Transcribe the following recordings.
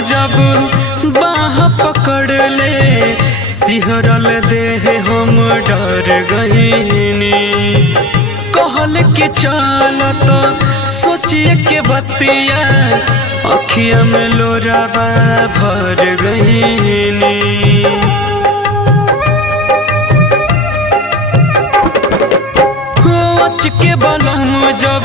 जब बाह पकड़ ले सिहरल देह हम डर गईनी। कहल के चलत सोचिए के बतिया अखिया में लोराबा भर गईनी। के बलम जब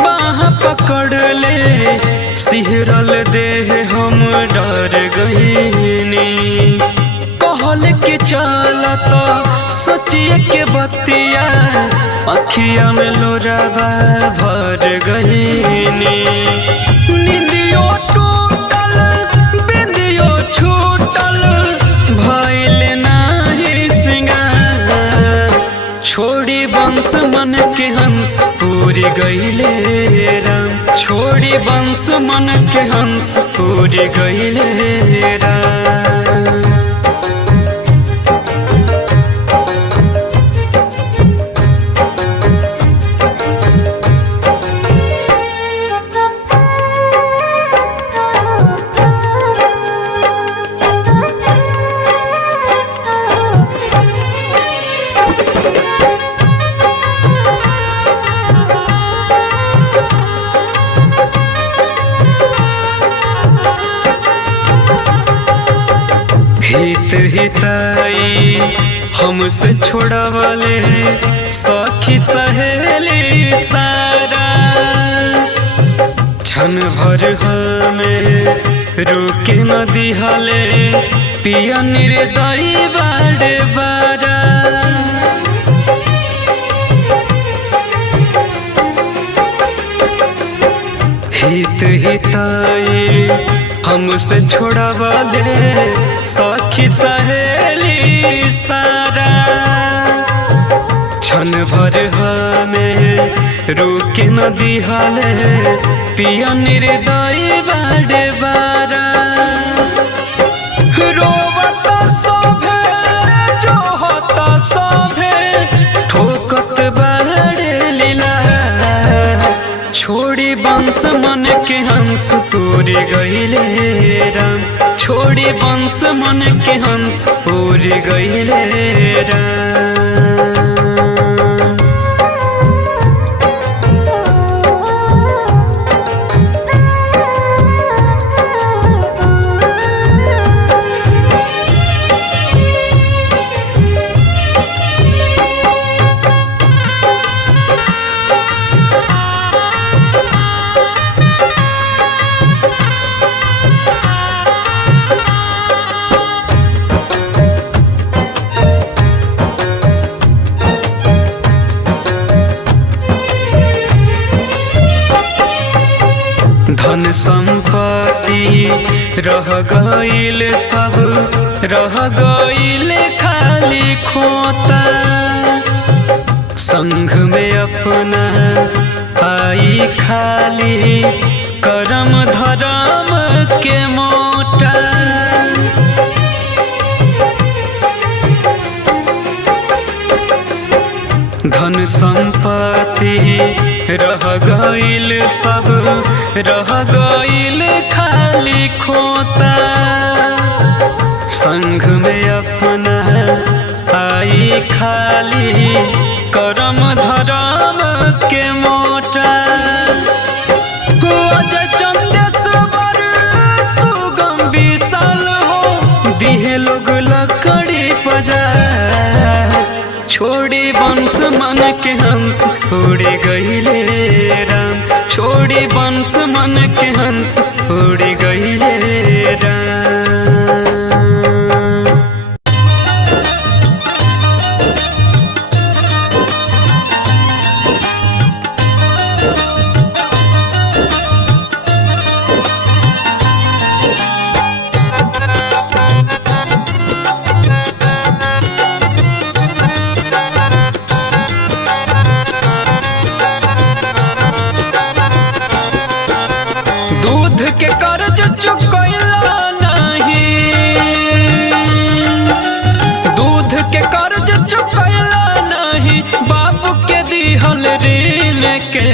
बाह पकड़ ले सिहरल देह हम डर गईनी। कहल के चलत सोचिए के बतिया अखिया में लोराबा भर गईनी। निंदियो टूटल बिंदियो छूटल भइल नाही सिंगार। छोड़ी वंश मन के हंस पूरी गईले राम। छोड़ी वंश मन के हंस पूरी गईले राम। हित हिताई हमसे छोड़ावले सखी सहेली सारा। क्षण भर हमें रोके न दिहले पिया निर्दयी बाड़े बारा। हित हिताई हमसे छोड़ावले सखी सहेली सारा। क्षण भर हमें रोके न दिहले पिया निर्दयी बाड़े बारा। रोवत सभे जोहत सभे ठोकत बाड़े लीला। छोड़ी वंश मन के हंस पूरी गईले राम। छोड़ी वंश मन के हंस पूरी गईले राम। धन संपत्ति रह गईल सब रह गईल खाली खोता। संग में अपना आई खाली करम धर्म के मोटा। धन संपत्ति रह गईल सब रह गईल खाली खोता। संग में अपना आई खाली करम धर्म के मोटा। चंदेश्वर सुगम विशाल हो दिहे लोग लकड़ी पजा। छोड़ी वंश मन के हंस उड़ी गईले राम। छोड़ी वंश मन के हंस उड़ी गईले राम। के कर्ज चुकैला नहीं। दूध के कर्ज चुकैला नहीं। बाबू के दिहल ऋण के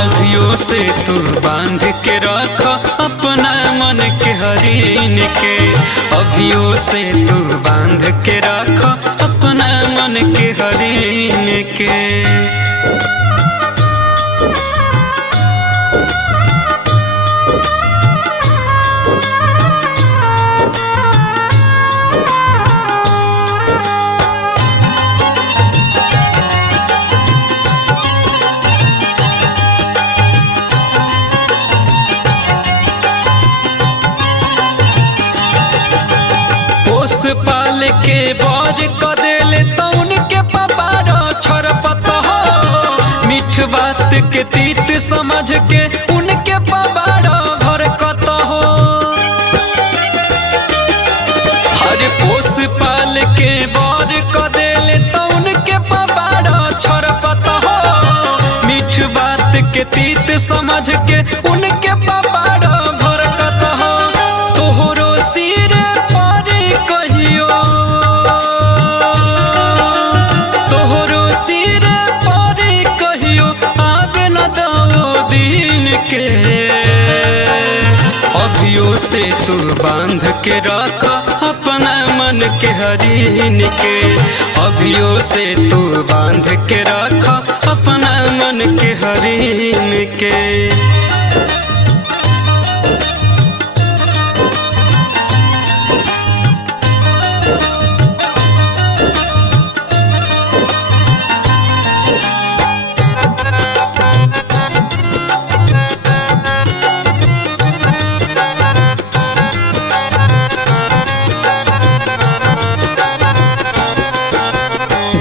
अभियो से तू बांध के रख अपना मन के हरिन के। अभियो से तू बांध के रख अपना मन के हरिन के। पाल के बर क देले तो उनके पपारो छरपत हो। मीठ बात के तीत समझ के उनके पपारो भरकत हो। हर पोस पाल के बर क देले तो उनके पपारो छरपत हो। मीठ बात के तीत समझ के उनके पपारो भरकत हो। तोहरो सिर कहियो तोहरो सिर पर कहियो आवे न दो दिन के। अभियो से तू बांध के रख अपना मन के हरिन के। अभियो से तू बांध के रख अपना मन के हरिन के।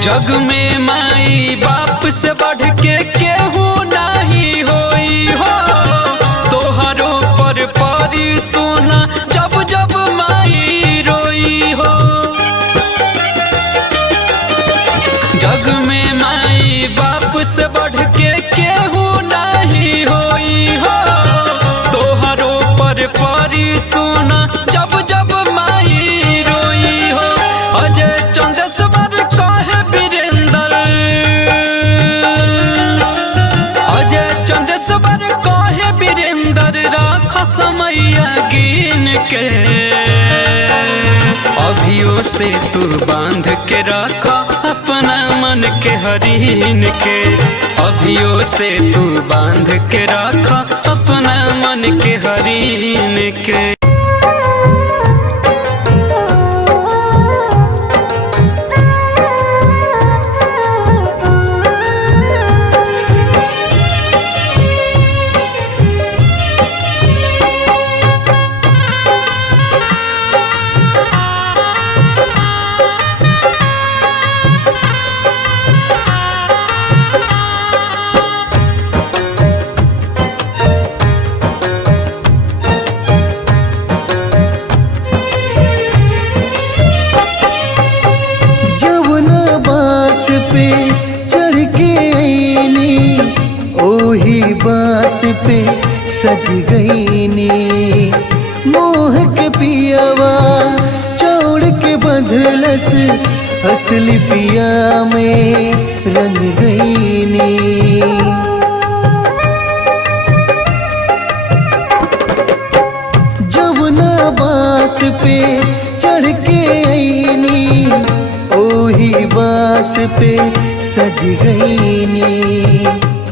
जग में माई बाप से बढ़ के केहू नहीं होई हो। तोहरो पर परी सोना जब जब माई रोई हो। जग में माई बाप से बढ़ के केहू नहीं होई हो। तोहरो पर परी सोना जब जब माई रोई हो। अजय चंदेश्वर चंदेश्वर कहे वीरेंद्र राख समैया गिन के। अभियो से तू बांध के रख अपना मन के हरिन के। अभियो से तू बांध के रख अपना मन के हरिन के। बास पे सज गईनी मोह के पियावा चौड़ के बंधलस असली पिया में रंग गईनी। जवना बास पे चढ़ के आईनी ओही बास पे सज गईनी।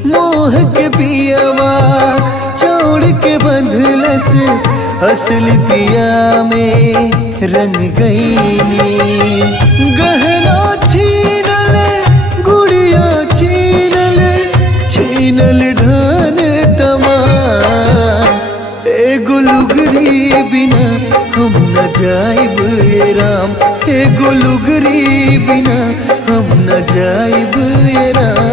मोह के पियावा चौड़ के बंधलस असली पिया में रंग गईनी। गहना छीनल गुड़िया छीनल छीनल धन तमाम। एगो लुगरी बिना हम न जाइब ये राम। एगो लुगरी बिना हम न जाइब ये राम।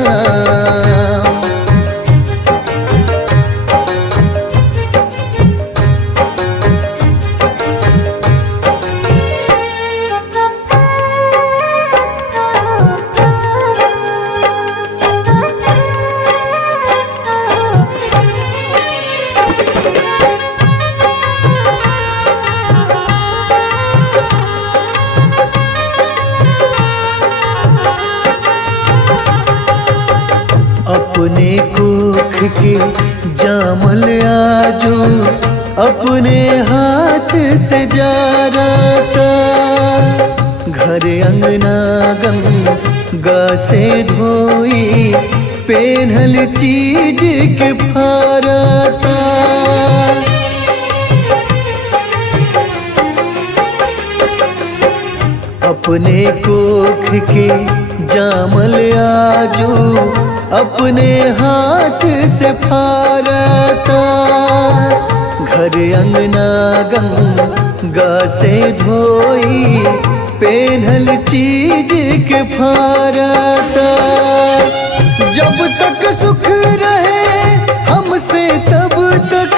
अपने को कोख के जामल आजो अपने हाथ से जाराता। घर अंगना गंगा से धोई पेन्हल चीज के फाराता। अपने कोख के जामल आजो अपने हाथ से फाराता। घर अंगना गंगा से धोई पेन्हल चीज के फाराता। जब तक सुख रहे हमसे तब तक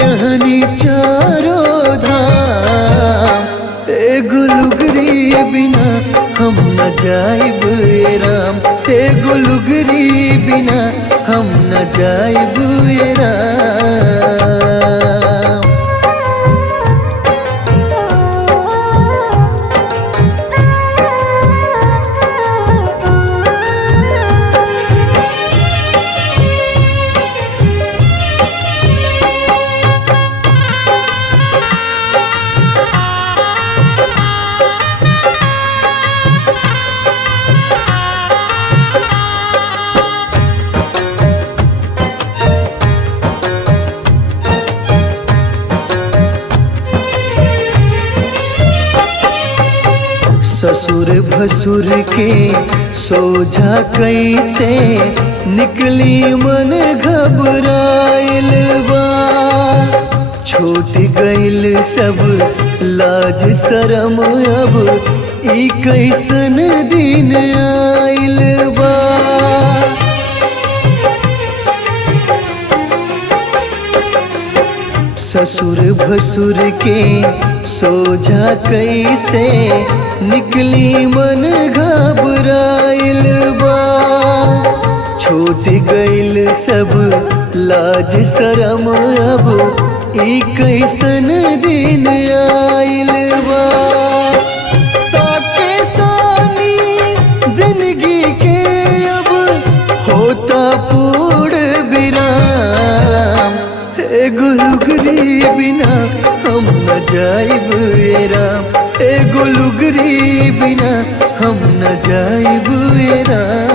रहनी चारों धाम। एगो लुगरी बिना हम न जाइब ए राम। एगो लुगरी बिना हम न जाइब ए राम। ससुर भसुर के सोझा कैसे निकली मन घबराइल बा। छूट गइल सब लाज शरम अब ई कैसन दिन आइल बा। ससुर भसुर के सोझा कैसे निकली मन घबराइल बा। छूट गइल सब लाज शरम अब ई कैसन दिन आइल बा। साके सानी जिंदगी के अब होता पूर्ण विराम। एगो लुगरी बिना हम न जाइब ए राम। एगो लुगरी बिना हम न जाइब ए राम।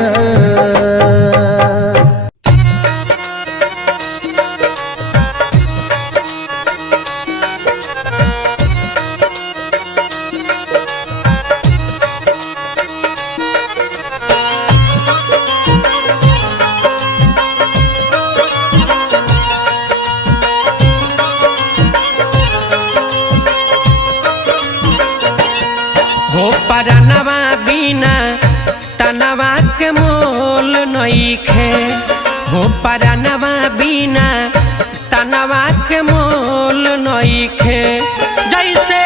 हो परनवा बिना तनवा के मोल नइखे। हो परनवा बिना तनवा के मोल नइखे। जैसे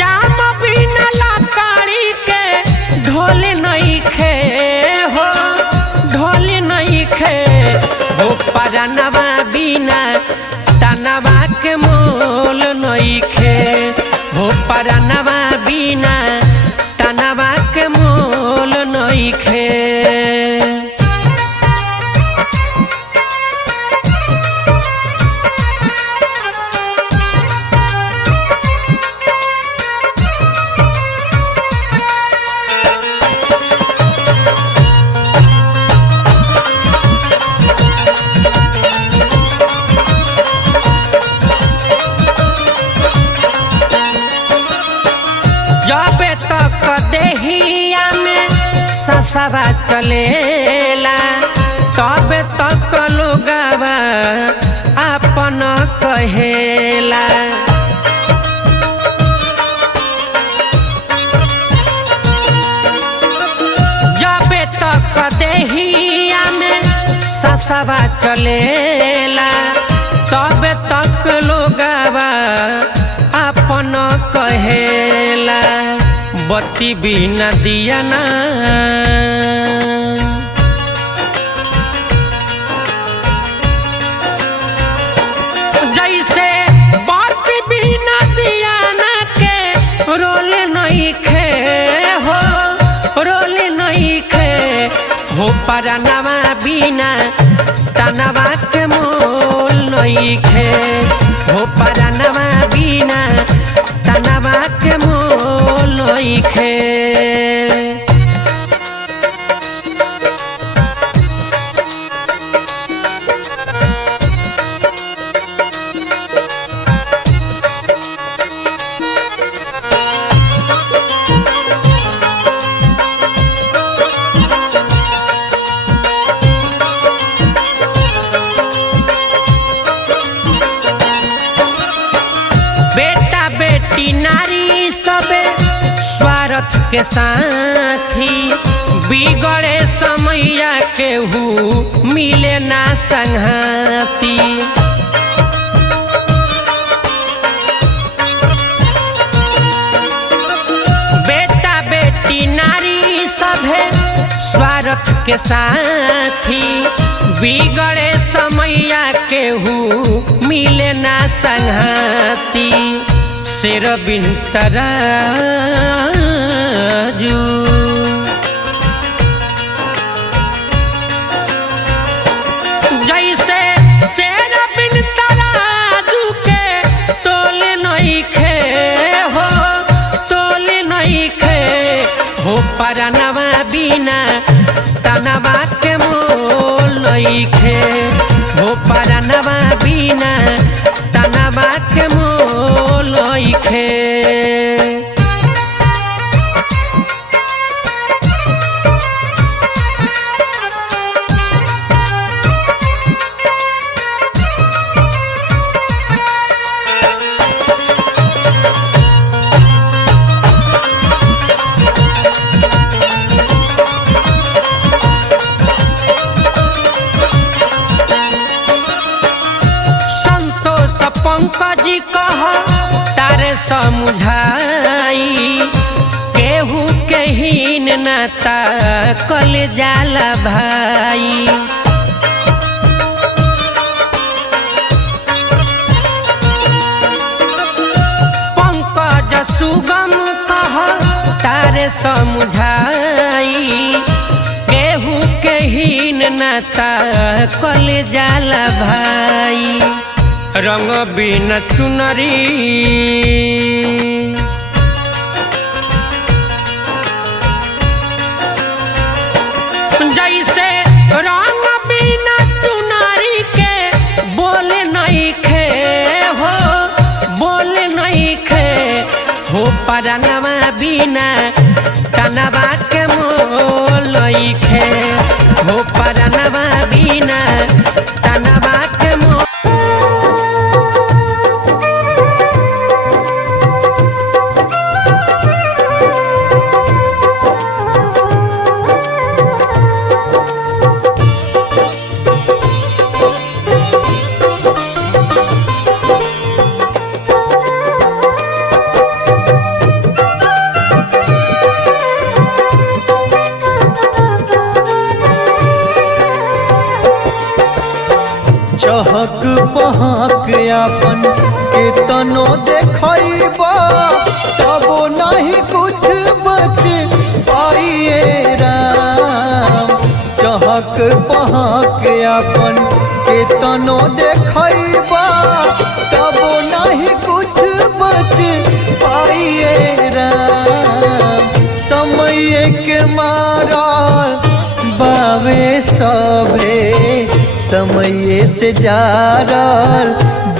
जाम बिना लकड़ी के ढोल नइखे। हो ढोल नइखे। हो परनवा बिना तनवा के मोल नइखे। हो परनवा बिना तनवा के मोल नइखे। जबे तक देहिया में ससवा चलेला तबे तक लोगवा अपन कहेला। जबे तक देहिया में ससवा चलेला तबे तक लोगवा अपन कहेला। बत्ती बिना दिया ना जैसे बत्ती बिना दिया ना के रोल नहीं खे। हो रोल नहीं खे। हो परनवा बिना तनवा के मोल नइखे हो परनवा बिना तनवा के मोल नइखे। बेटा बेटी नारी सबे स्वार्थ के साथी बिगड़े समैया केहू मिले ना संघाती। बेटा बेटी नारी सभे स्वार्थ के साथी बिगड़े समैया केहू मिले ना संघाती। शेर बिन तराजू जैसे शेर बिन तराजू के तोले नइखे हो तोले नइखे हो परनवा बिना तनवा के मोल नइखे हो परनवा बिना तनवा के मोल नइखे। पंकज कह तारे समुझाई केहू के हीन नाता कल जाला भाई। पंकज सुगम कह तारे समझाई केहू के हीन नाता कल जाला भाई। रंग बिन चुनरी जैसे रंग बिन चुनरी के बोले नइखे हो बोले नइखे हो परनवा बिना तनवा के मोल नइखे हो परनवा बिना तनवा के मोल। चहक पहक अपन के तनो देखैबा तबो नहीं कुछ बच पाइए राम। चहक पहक अपन के तनो देखैबा तबो नहीं कुछ बच पाइए राम। समय के मारा बावे सभे समय से जारल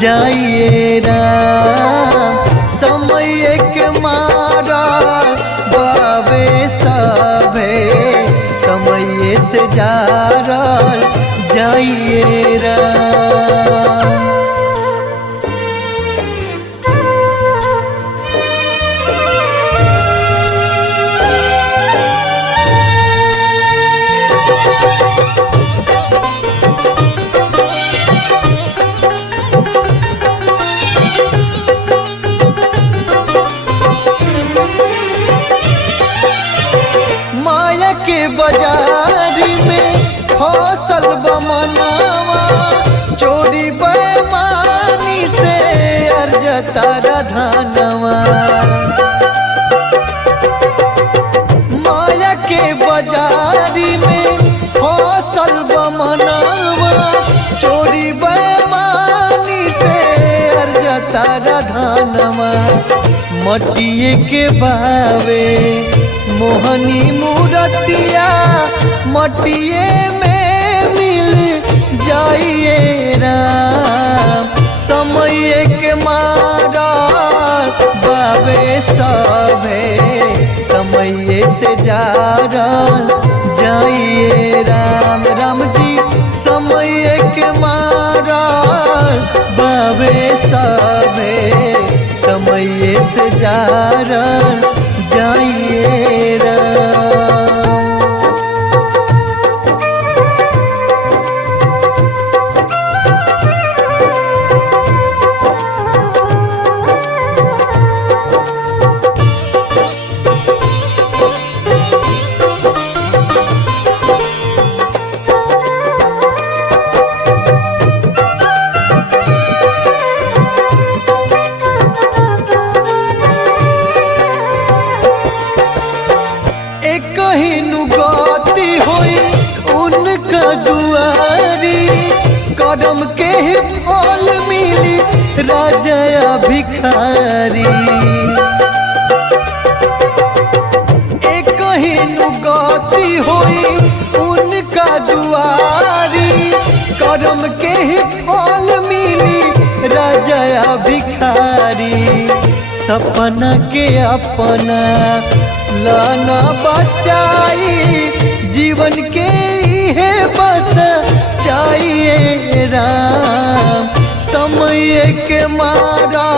जाइए राम। समय के मारा बावे सभे समय से जारल जाइए राम। माया के बाजारी में फसल बमनावा चोरी बेमानी से अर्जता राधानवा। माया के बाजारी में फसल बमनावा चोरी बेमानी से अर्जता राधानमा मटिए के बावे मोहनी मूरतिया मटिए में मिल जाइए राम समय के मारा बाबे सभे समय से जा जाइए राम राम जी समय के मारा बाबे सभे समय से जा जाइए राम। गति होई उनका दुआरी कदम के फल मिली राजा भिखारी एक गति होई उनका दुआरी कदम के फल मिली राजा भिखारी सपना के अपना लाना बचाई जीवन के है बस चाहिए राम समय के मारा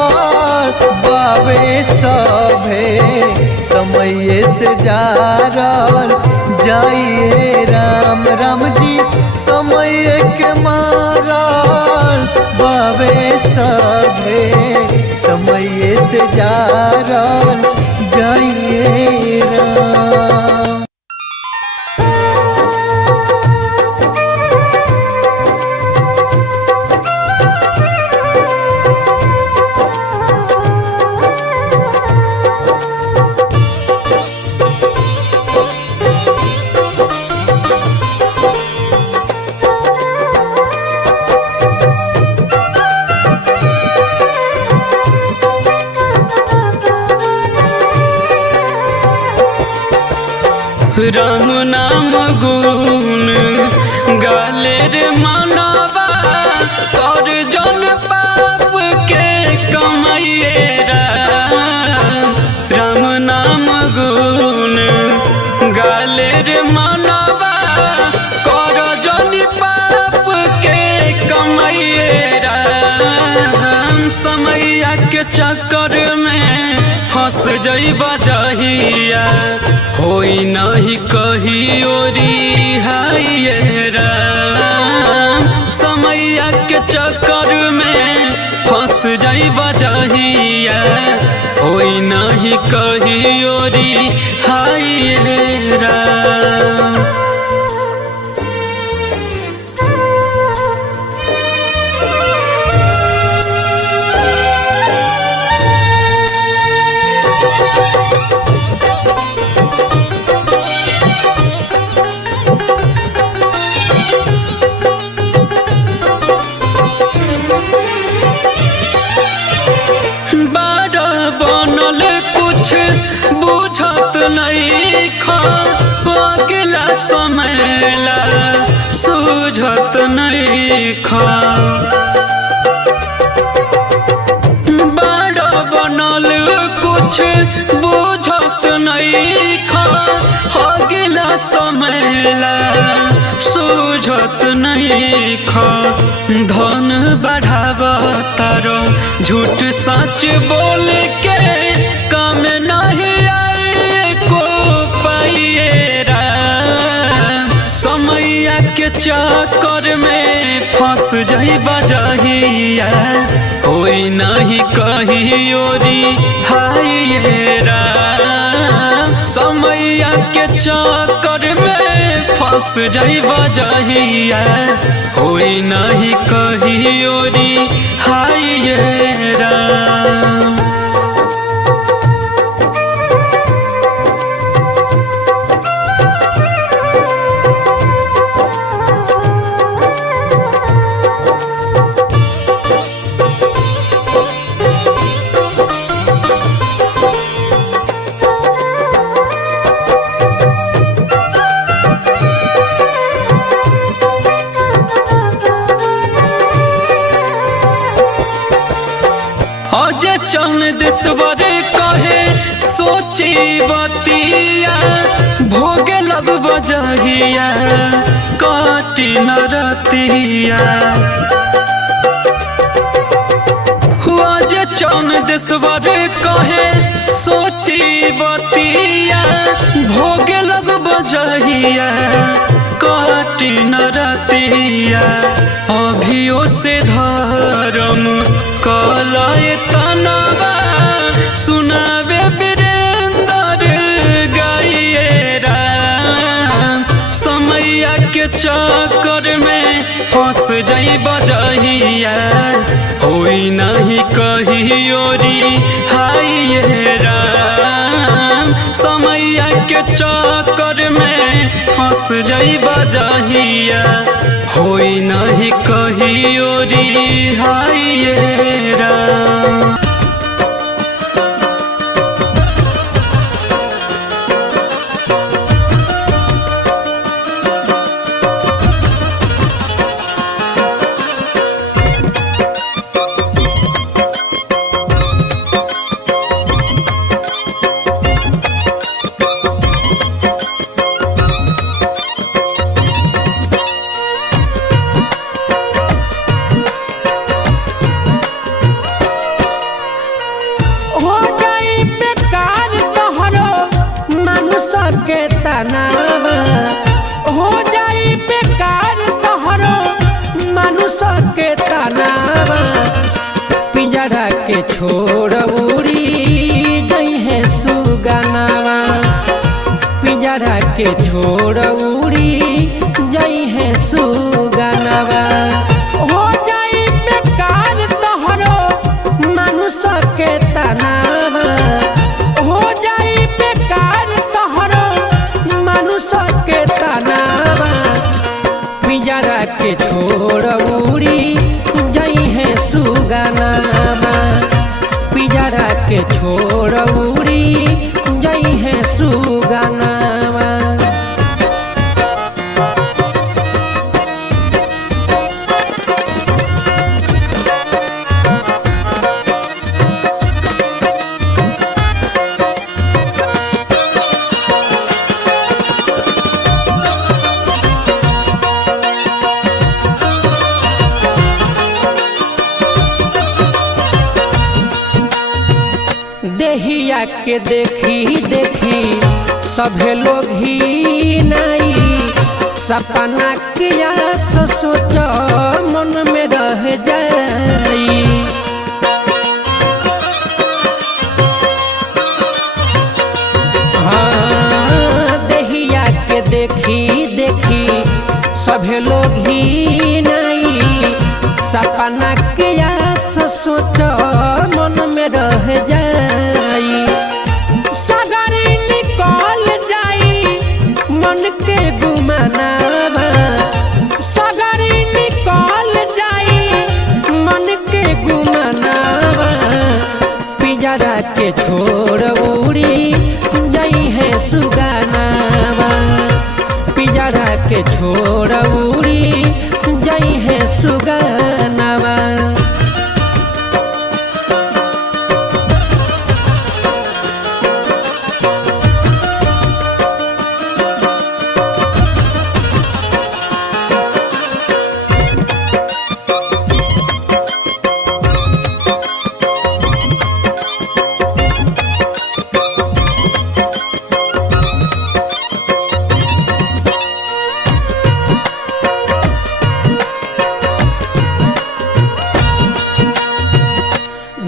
बाबे सभे समय से जा जाइए राम राम जी समय के मारा बाबे सभे समय से जा जाइए राम। राम नाम गुण गाले रे मानवा कर जन पाप के कमाइए राम नाम गुण गाले रे मानवा कर जन पाप के कमाइए राम समैया के चक्कर में फंस जइबा जहिया होई नहीं कही ओरी हाय राम समैया के चक्कर में फंस जाइबा जहिया होई नहीं कही ओरी हाय राम। बुझत नहीं अगला समयला सूझत नहीं बड़ा बनल कुछ बुझत नहीं अगला समयला सूझत नहीं धन बढ़ाव तारो झूठ सच बोल के काम नहीं आए को पाइए राम समैया के चक्कर में फंस जाइबा जहिया कोई नहीं कही ओरी हाय राम समैया के चक्कर में फंस जाइबा जहिया कोई नहीं कही ओरी हाय राम। चंदेश्वर कहे सोची बतिया भोगे लग बजहिया काटी न रतिया हुआ जे चंदेश्वर कहे सोची बतिया भोगे लग बजहिया काटी न रतिया अभियो से धर्म कलाए तनवा सुनावे वीरेंद्र गाइए राम समैया के चक्कर में फंस जाई बजहिया होई नहीं कहियोरी हाइए राम समैया के चक्कर में फंस जाई बजहिया होई नहीं कहियोरी हाइए राम। हो जाई बेकार तोहरो मनुष्य के तनावा पिंजरा के छोड़ उड़ी गई है सुगनावा पिंजरा के छोड़ उड़ी गई है सुगनावा हो जाई बेकार तोहरो मनुष्य के तनावा हो जाई बेकार तोहरो मनुष्य के तनावा पिंजरा के छोड़ उड़ी गई है सुगनावा पिंजरा के छोड़ उड़ी गई है सुगनावा। देहिया के देखी देखी सभे लोग ही नहीं सपना किया सोच मन में रह जाई हाँ देहिया के देखी देखी सभे लोग ही नहीं सपना किया सोच मन में रह जाई सगरी निकल जाई मन के गुमानावा सगरी निकल जाई मन के गुमानावा पिंजरा के छोड़ उड़ी गई है सुगनावा पिंजरा के छोड़ उड़ी गई है सुगनावा।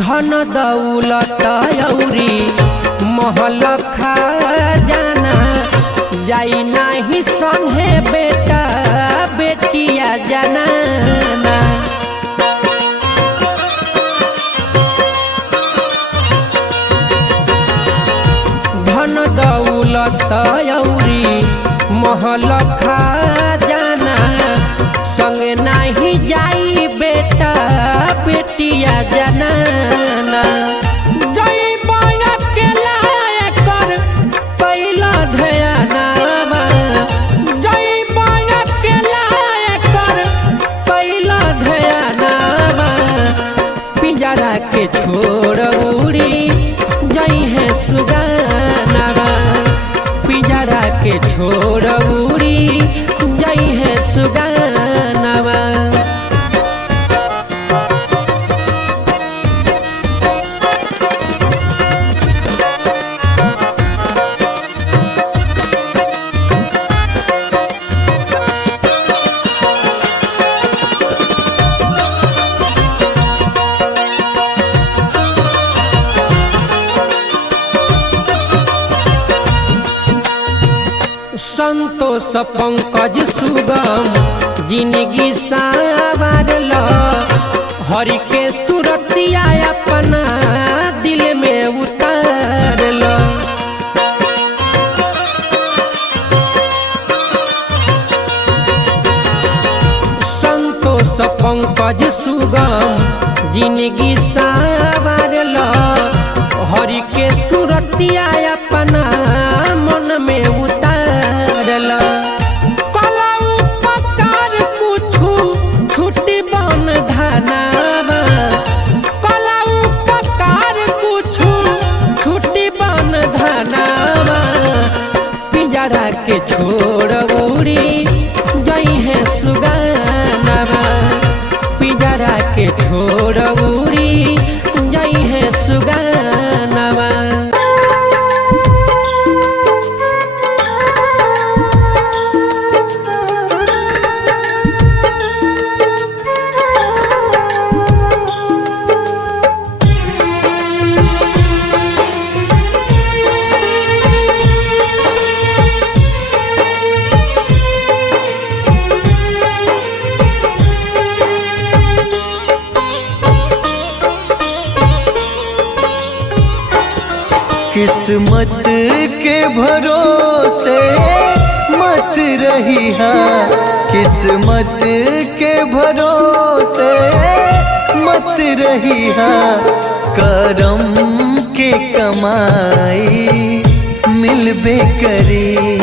धन दौलत औरी महल खजाना जाई नाही संगे बेटा बेटिया जनाना धन दौलत औरी महल खजाना संगे नाही जाई बेटा बेटिया जनाना जई बड़ा के लाए कर पहिला ध्यानावा जई बड़ा के लाए कर पहिला ध्यानावा पिंजरा के छोड़ पंकज सुगम जिंदगी सावरल हरि के सुरतिया अपना दिल में उतारल। संतोष पंकज सुगम जिंदगी सावरल हरि के सुरतिया अपना मन में उतारल। कला उपकार कुछु छुट्टी बन धनावा, कला उपकार कुछु छुट्टी बन धनावा। पिंजरा के छोड़ उड़ी गई है सुगानावा, पिंजरा के छोड़ उड़ी गई है सुगानावा। किस्मत के भरोसे मत रही है, किस्मत के भरोसे मत रही है। करम के कमाई मिलबे करी,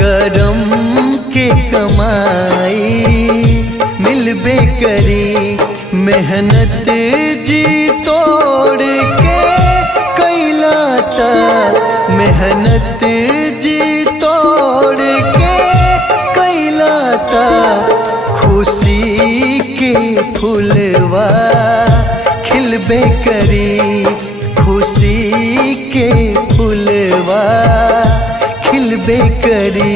करम के कमाई मिलबे करी। मेहनत जी तोड़ के कैलाता, मेहनत जी तोड़ के कैलाता। खुशी के फूलवा खिलबे करी, खुशी के फूलवा खिलबे करी।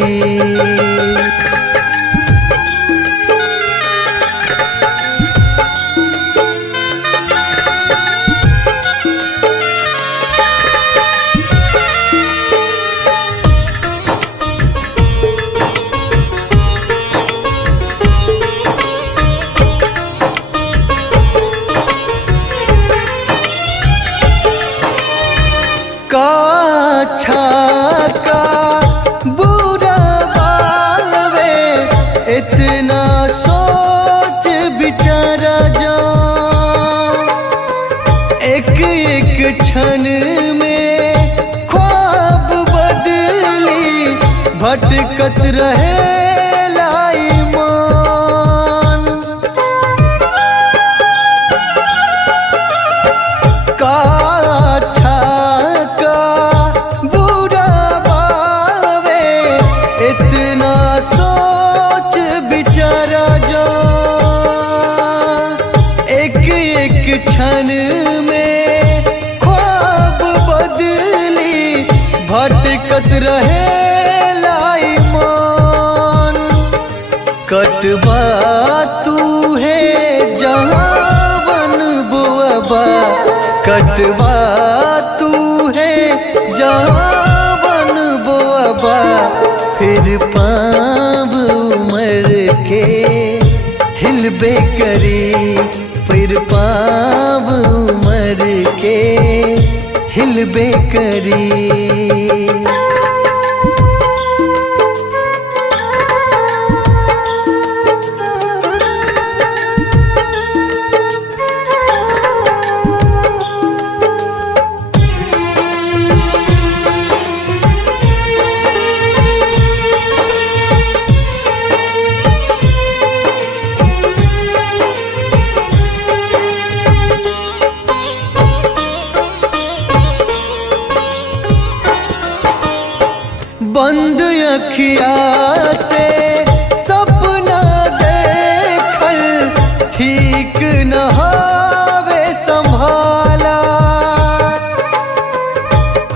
का अच्छा का बुरा बालवे इतना सोच विचारा जा। एक एक क्षण में ख्वाब बदली भटकत रहे ईमान। का इतना सोच विचारा जा। एक एक क्षण में ख्वाब बदली भटकत रहे ईमान। कटवा तू है जहाँ वन बुआबा, कटवा तू है जहाँ वन बुआबा। फिर पाँव उमर के हिलबे करी, फिर पाँव उमर के हिलबे करी। बंद अखिया से सपना देखल ठीक न हावे संभाला।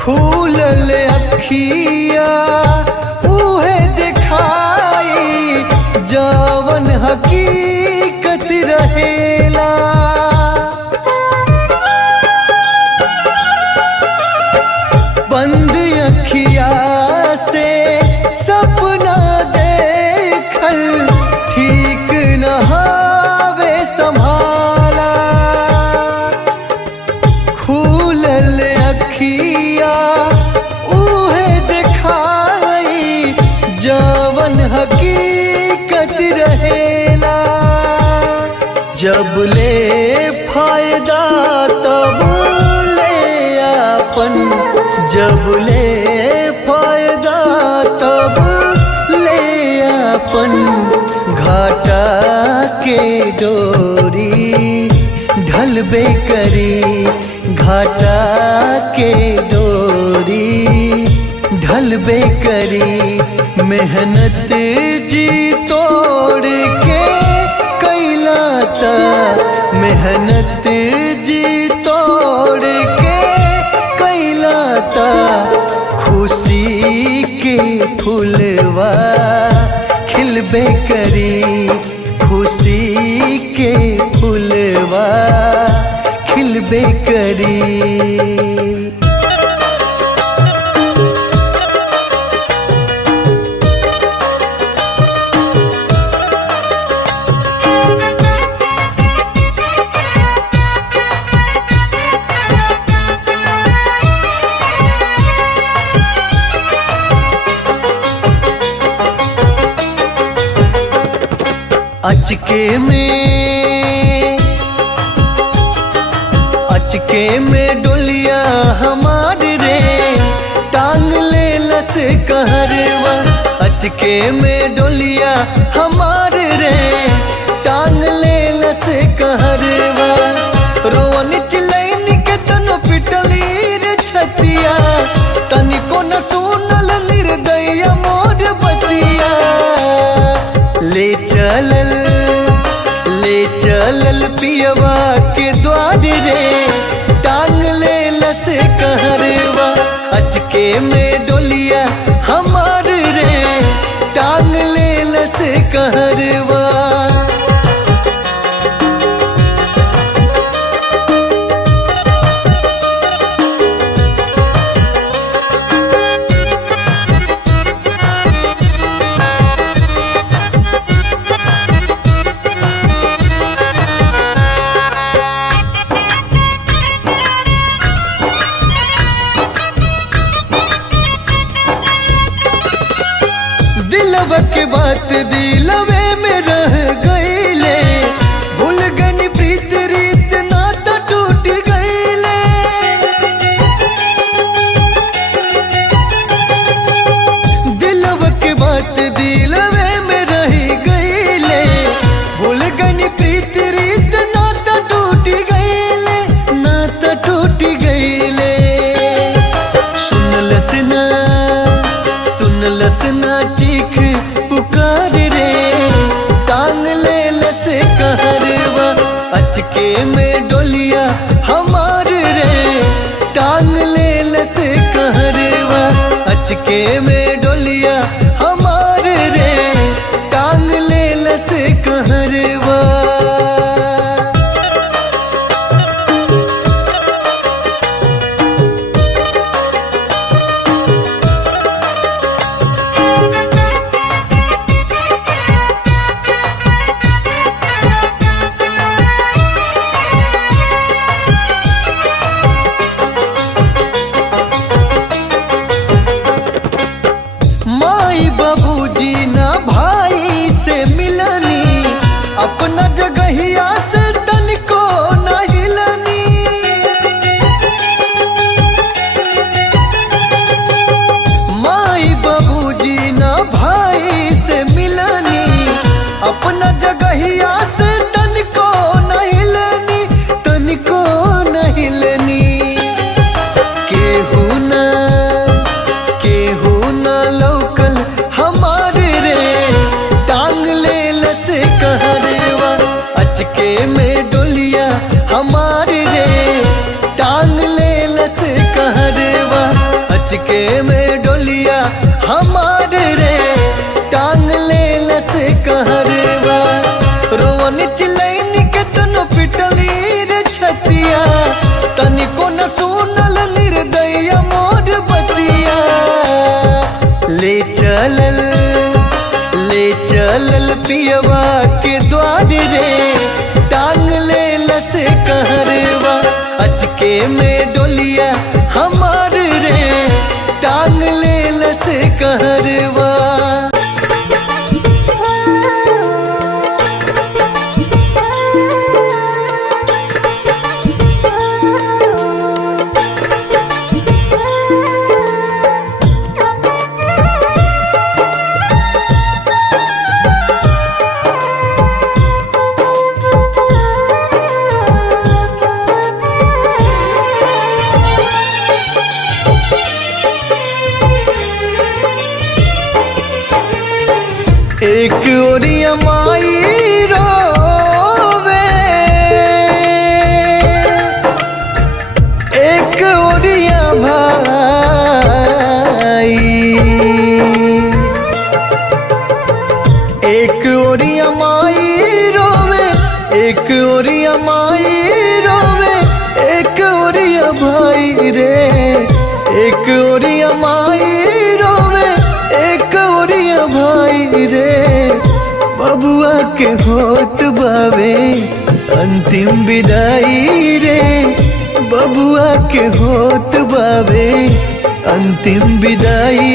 खुलल अखिया उहे दिखाई जवन हकीकत रहेला। बंद अखिया से सपना दे नहावे संभाला, खुलल अखिया उहे दिखाई जवन हकीकत रहेला। जब ले फायदा तब ले आपन, जब ले फायदा तब ले आपन, घाटा के डोरी ढलबे करी, घाटा के डोरी ढलबे करी। मेहनत जी तोड़ के कैला ता, मेहनत जी तोड़ के कैला ता, खुशी के फूलवा खिलबे करी, खुशी के फूलवा खिलबे करी। अचके में डोलिया हमार रे टांग ले लस कहरवा, अचके में डोलिया हमार रे टांग ले लस कहरवा। रोवन चिलैन के तनो पिटली रे छतिया, तनिको न सुनल निर्दय मोर बतिया। ले चलल पियवा के द्वार रे टांग ले लस कहरवा, अचके में डोलिया हमार रे टांग ले लस कहरवा। दिलवा के बात दिलवे में रह गईले, भूल गनी प्रीत रीत नाता टूट गईले। दिलवा के बात दिलवे में रह गईले, भूल गनी प्रीत रीत नाता टूट गईले, नाता टूट गईले। सुनलस ना चीख पुकार रे टांग ले लस कहरवा, अचके में डोलिया हमार रे टांग ले लस कहरवा, अचके में डोलिया हमार रे टांग ले लस कहरवा। बाबूजी ना भाई से मिलनी, अपना जगहिया से तनिको ना हिलनी। माई बाबूजी ना भाई से मिलनी, अपना जगहिया से तनिको ना हिलनी, तनिको ना हिलनी। केहू ना लौकल हमार रे टांग ले लस कहरवा, अचके में डोलिया हमार रे टांग ले लस कहरवा, अचके में डोलिया हमार रे टांग ले लस कहरवा। रोवन चिलैन के तनो पिटली रे छतिया, तनिको न सुनल निर्दय मोर बतिया। ले चलल पियवा के द्वार के में डोलिया हमार रे टांग ले लस कहरवा। एक ओरिया माई रोवे, एक ओरिया भाई, एक ओरिया माई रोवे, एक ओरिया माई रोवे, एक ओरिया भाई रे, एक ओरिया माई रोवे, एक ओरिया भाई रे। बबुआ के होत बावे अंतिम विदाई रे, बबुआ के होत बावे अंतिम विदाई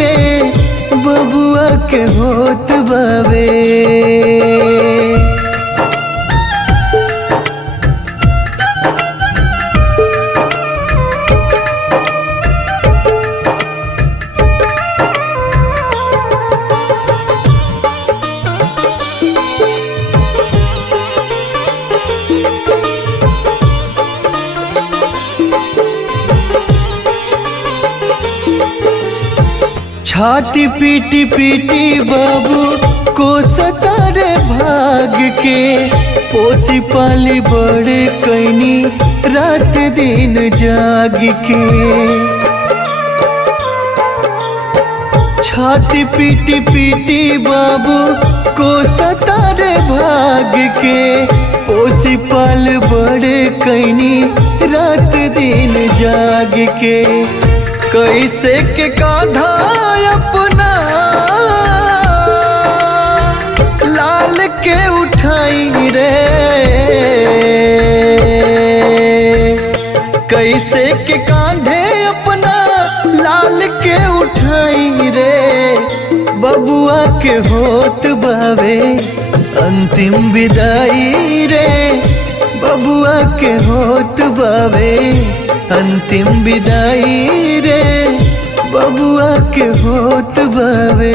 रे, बबुआ के होत बावे। छाती पीटी पीटी बाबू को सतारे भाग के, पोसी पाली बड़े कैनी रात दिन जाग के। छाती पीटी पीटी बाबू को सतारे भाग के, पोसी पाल बड़े कैनी रात दिन जाग के। कैसे के कांधा अपना लाल के उठाई रे, कैसे के कांधे अपना लाल के उठाई रे। बबुआ के होत बावे अंतिम विदाई रे, बबुआ के होत बावे अंतिम विदाई रे, बबुआ के होत बावे।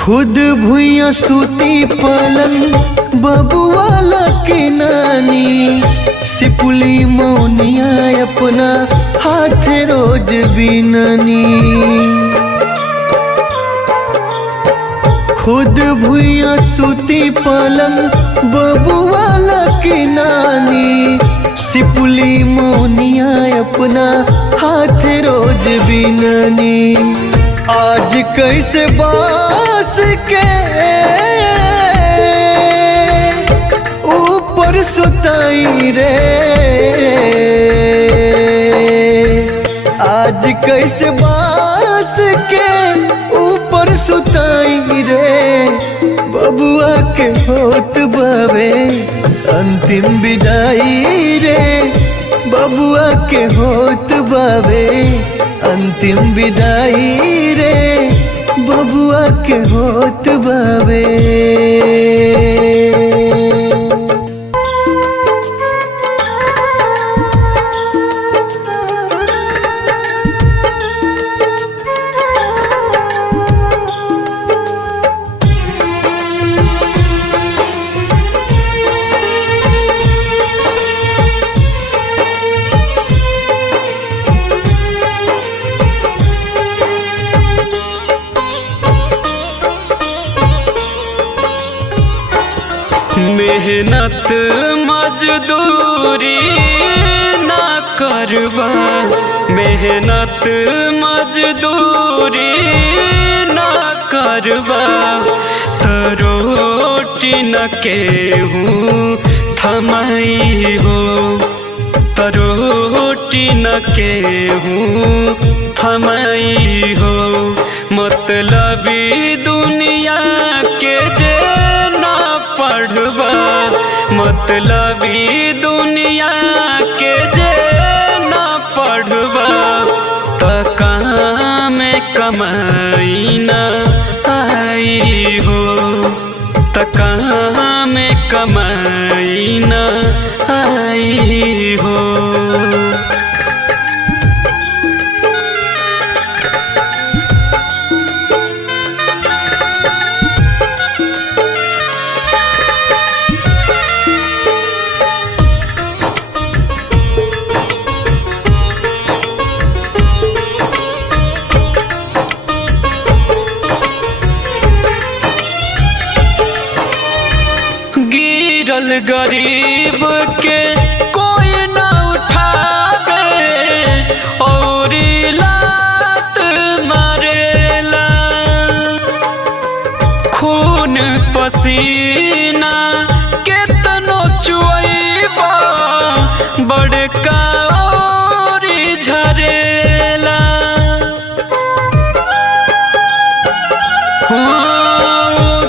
खुद भुइया सूती पलंग बबुआला के नानी, सिपुली मौनिया अपना हाथ रोज बिननी। खुद भुइया सूती पलंग बबुआला के नानी, सिपुली मौनिया अपना हाथ रोज बिननी। आज कैसे बास के ऊपर सुताई रे, आज कैसे बास के ऊपर सुताई रे। बबुआ के होत बावे अंतिम विदाई रे, बबुआ के होत बावे अंतिम विदाई रे, बबुआ के होत बावे। मेहनत मजदूरी ना करबा, मेहनत मजदूरी ना करबा, तो रोटी न केहूँ थमाई हो, तो रोटी न केहूँ थमाई हो। मतलबी दुनिया के जे ना पढ़बा, मतलबी दुनिया के जे ना पढ़बा, त कहाँ में कमाई ना आई हो, त कहाँ में कमाई ना आई हो। गिरल गरीब के कोई न उठावे, और लात मारेला, खून पसीना केतनो चुइबा, बड़का और झरेला।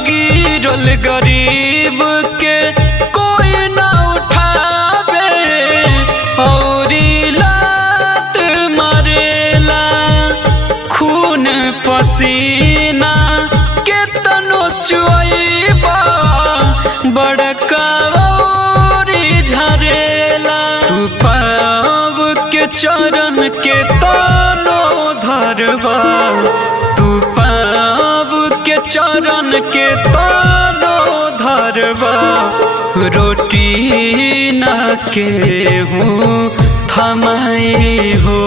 गिरल गरीब के कोई न उठावे, और लात मारेला, खून पसीना केतनो चुइबा, बड़का और झरेला। तू पाव के चरण के तानो धरबा, तू पाव के चरण के तानो धरबा, रोटी ना केहूँ थमाई हो,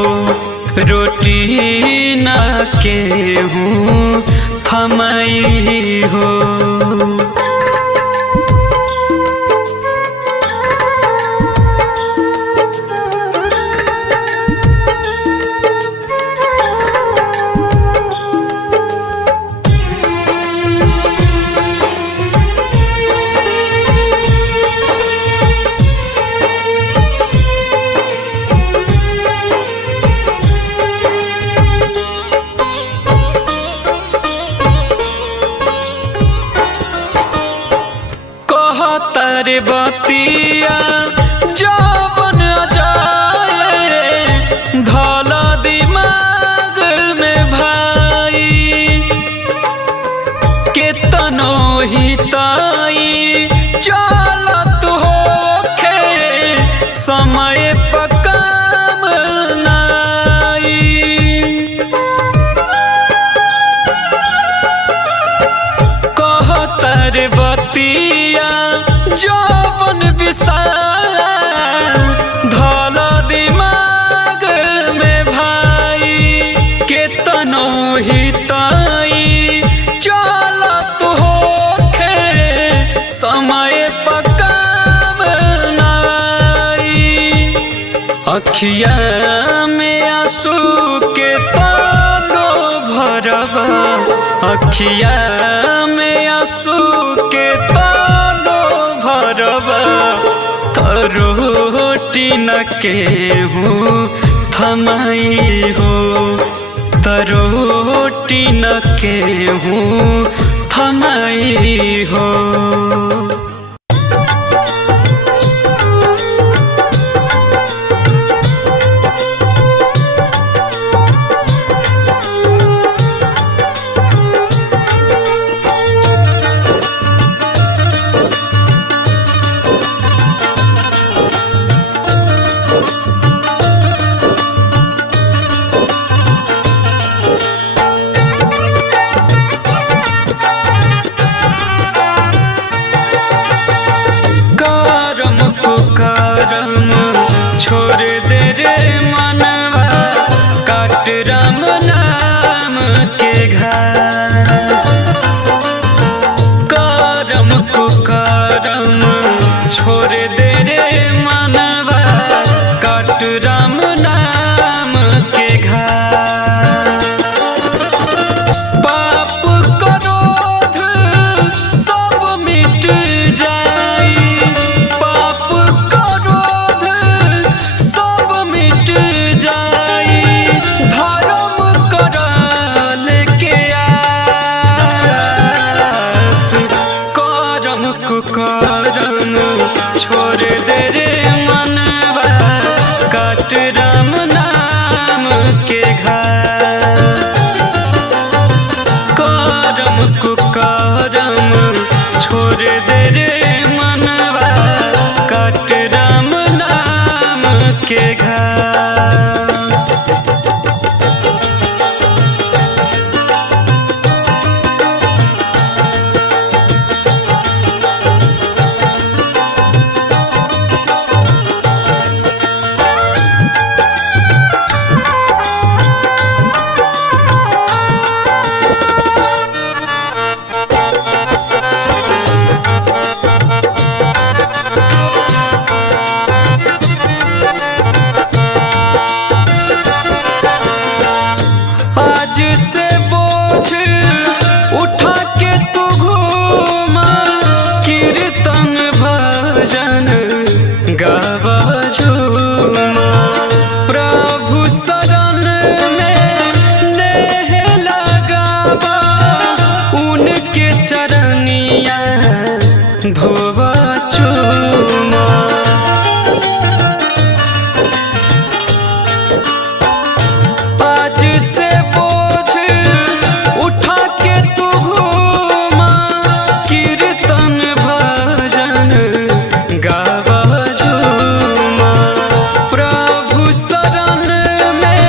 रोटी ना केहूँ थमाई हो। तारे बतिया जवन जाए, धला दिमाग में भाई, केतनो ही ताई चलत होखे, समय पर काम नाई। कहतर बतिया जवन विशाल, धला दिमाग में भाई, केतनो ही ताई चलत होखे, समय पर काम नाई। अखिया में आंसू के तानो भरबा, अखिया में आंसू के तानो भरबा, तो रोटी न केहूँ थमाई हो, तो रोटी न केहूँ थमाई हो। करम छोड़ दे रे मनवा काट राम नाम के घास। आज से बोझ उठा के तू घूमा कीर्तन भजन गावा झूमा। प्रभु शरण में नेह लगावा उनके चरनिया धोवा चूमा। आज से बोझ उठा के तू घूमा कीर्तन भजन गावा झूमा। प्रभु शरण में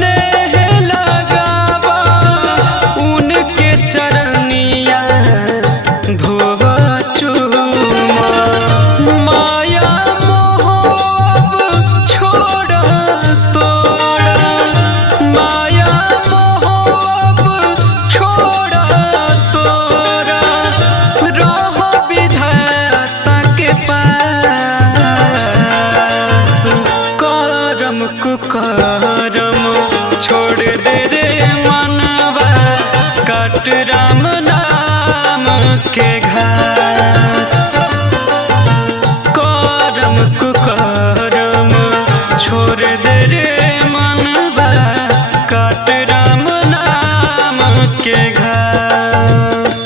नेह लगावा उनके चरनिया धोवा चूमा। माया मोह अब छोड़ा तोड़ा, माया मोह अब छोड़ा तोरा, रह विधाता के पास। करम कुकरम छोड़ दे रे मनवा काट राम नाम के घास। करम कुकरम छोड़ दे रे मनवा काट राम नाम के घास।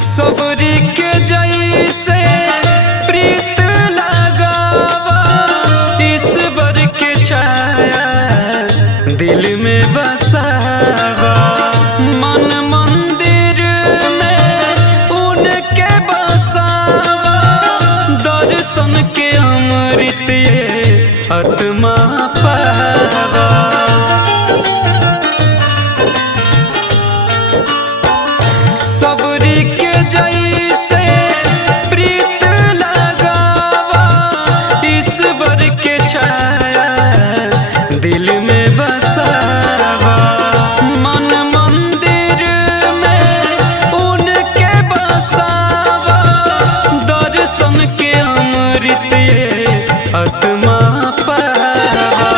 सबरी के जैसे प्रीत लगावा ईश्वर के छाया दिल में बसावा। मन मंदिर में उनके बसावा दर्शन के अमृत ये आत्मा पावा। सबरी के जैसे प्रीत लगावा ईश्वर के छाया दिल में बसावा। मन मंदिर में उनके बसावा दर्शन के अमृत ये आत्मा पावा।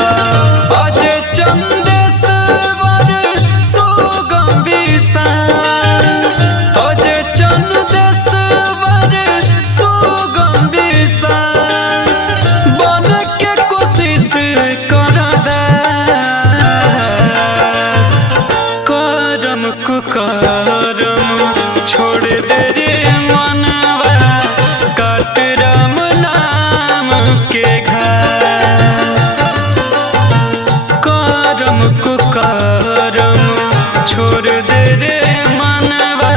अजय चंदेश्वर सुगम विशाल, अजय चंदेश्वर सुगम विशाल बन के कोशिश कर दास। करम कुकरम छोड़ दे रे मनवा काट राम नाम के घास। करम कुकरम छोड़ दे रे मनवा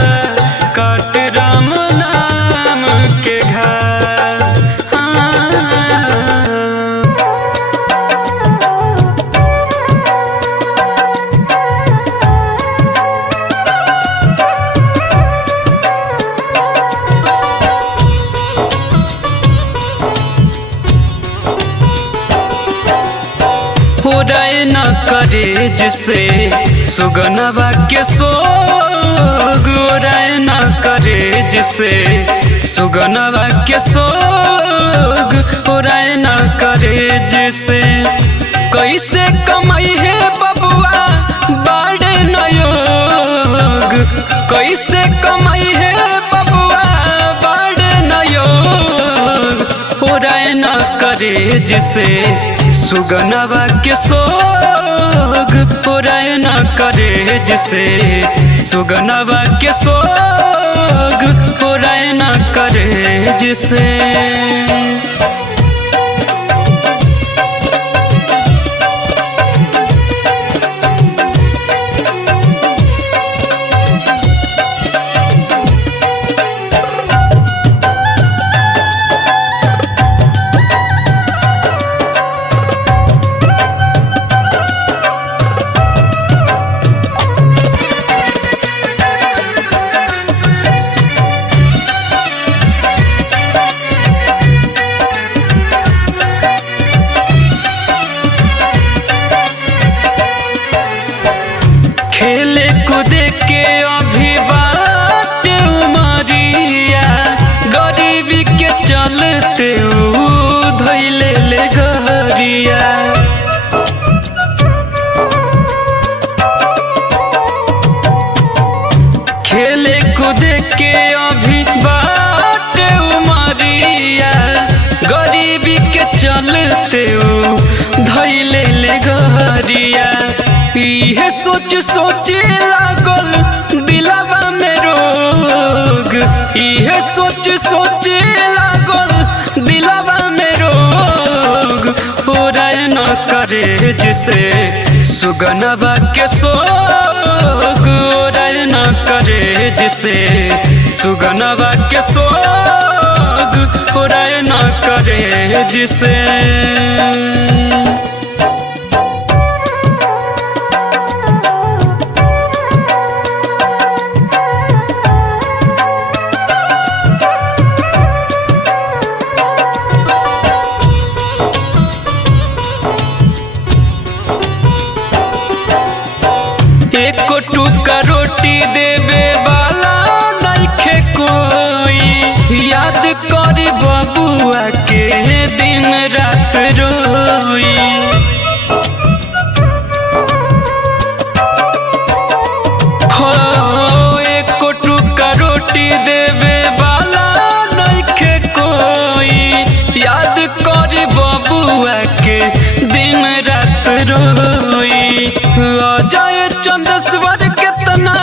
काट राम नाम के घास। पुराए न करे जिसे सुगनवा के सोग, उड़ाए न करे जिसे सुगनवा के सोग, उड़ाए न करे जिसे कैसे कमाई है बबुआ बाड़े न योग। कैसे कमाई है बबुआ बड़े नयोग हो रहे न करे जिसे सुगनवा के सोग हो रहे न करे जिसे सुगनवा के सोग हो रहे न करे जिसे। खेले कूदे के अभी बात उमरिया गरीबी के चलते धैले ले गरिया। खेले कूदे के अभी बात उमरिया गरीबी के चलते धैले ले गरिया। इहे सोच सोचे लागल दिलवा में रोग इहे सोच सोचे लागल दिलवा में रोग हो रहे न करे जिसे सुगनवा के सोग हो रहे न करे जिसे सुगनवा के सोग हो रहे न करे जिसे। एक टुका रोटी देवे वाला नइखे कोई याद करी बबुआ के दिन रात रोई। हो एक टुका रोटी देवे वाला नइखे कोई याद करी बबुआ के दिन रात रोई। अजय चंदेश्वर कितना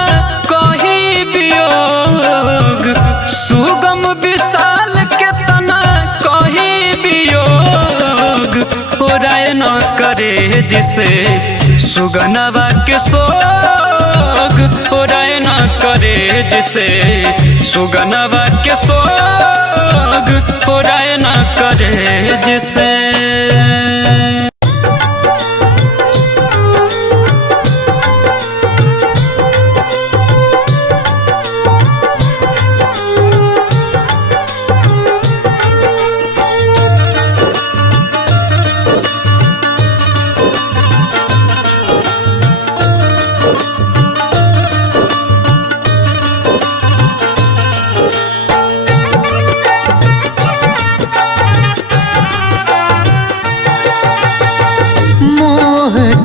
कही वियोग सुगम विशाल कितना कही वियोग हो रहे न करे जिसे सुगनवा के सोग हो रहे न करे जिसे सुगनवा के सोग हो रहे न करे जिसे।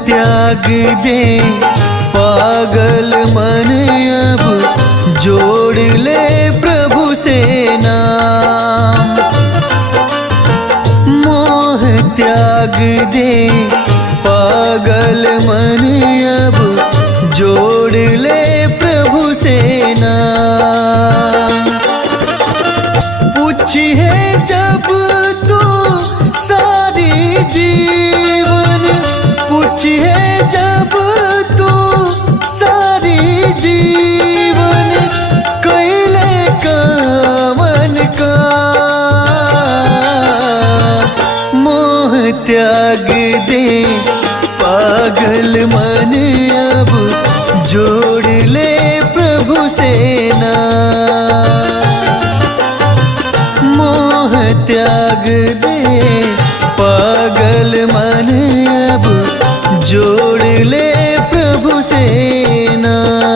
त्याग दे पागल मन अब जोड़ ले प्रभु से नाम। मोह त्याग दे पागल मन अब जोड़ ले प्रभु से नाम। पूछिए जब तू सारी जीवन पूछिए जब तू सारी जीवन कैले कामन का। मोह त्याग दे पागल मन अब जोड़ ले प्रभु से नाम। मोह त्याग दे पागल मन अब जोड़ ले प्रभु से नाम।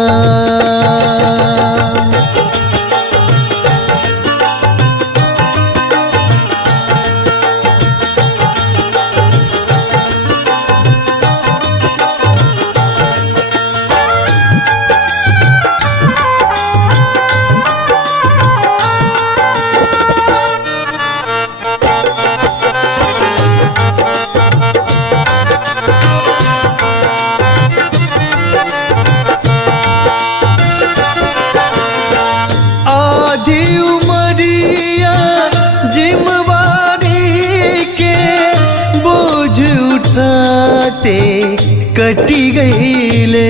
कटी गईले।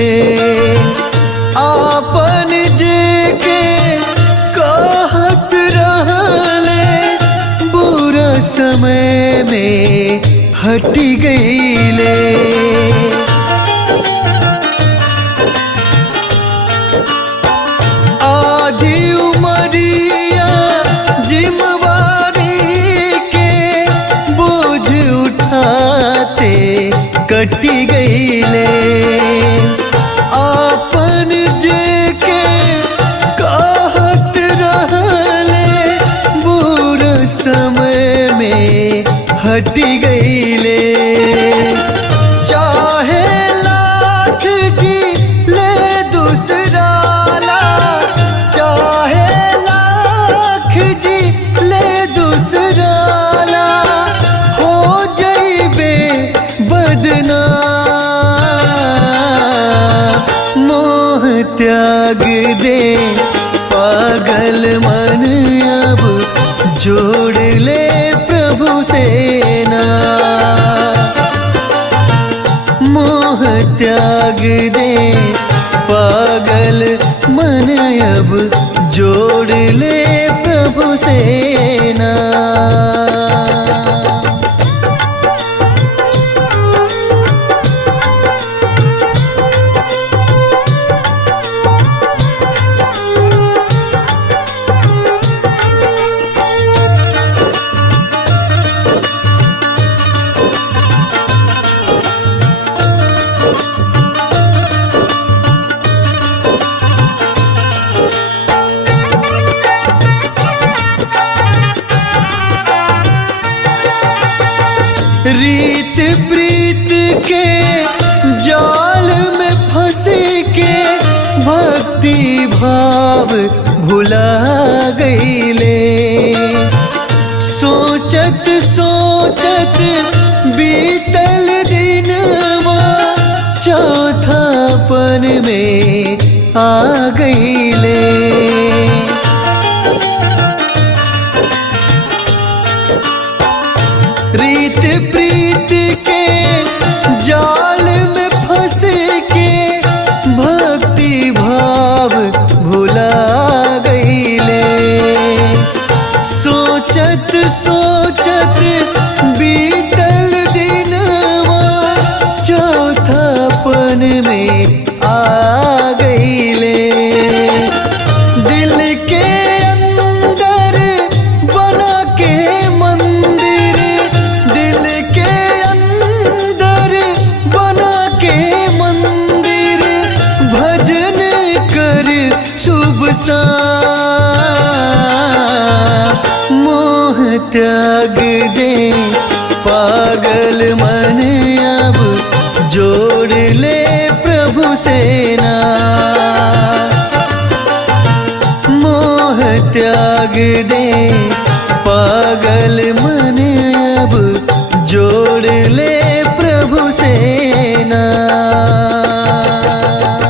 आपन जे के कहत रहले बुरा समय में हटी गईले। आधी उमरिया जिम्मेवारी के बोझ उठाते कटी गईले। आपन जे के कहत रहले बुरा समय में हटी गईले। चाहे लाख जी ले दूसरा ला, चाहे लाख जी ले दूसरा ला, हो जइबे बदनाम। मोह त्याग दे पागल मन अब जोड़ ले प्रभु से ना। मोह त्याग दे पागल मन अब जोड़ ले प्रभु से ना। रीत प्रीत के जाल में फंस के भक्ति भाव भुला गईले। सोचत सोचत बीतल दिनवा चौथापन में आ गईले। रीत प्रीत के जाल में फंस के भक्ति भाव भुला गईले। सोचत सोचत बीतल दिनवा चौथापन में आ गईले। दिल के अंदर बना के मंदिर, दिल के अंदर बना के मंदिर, भजन कर शुभ शाम। मोह त्याग दे पागल मन अब जोड़ ले प्रभु से ना। मोह त्याग दे पागल मन अब जोड़ ले प्रभु से ना।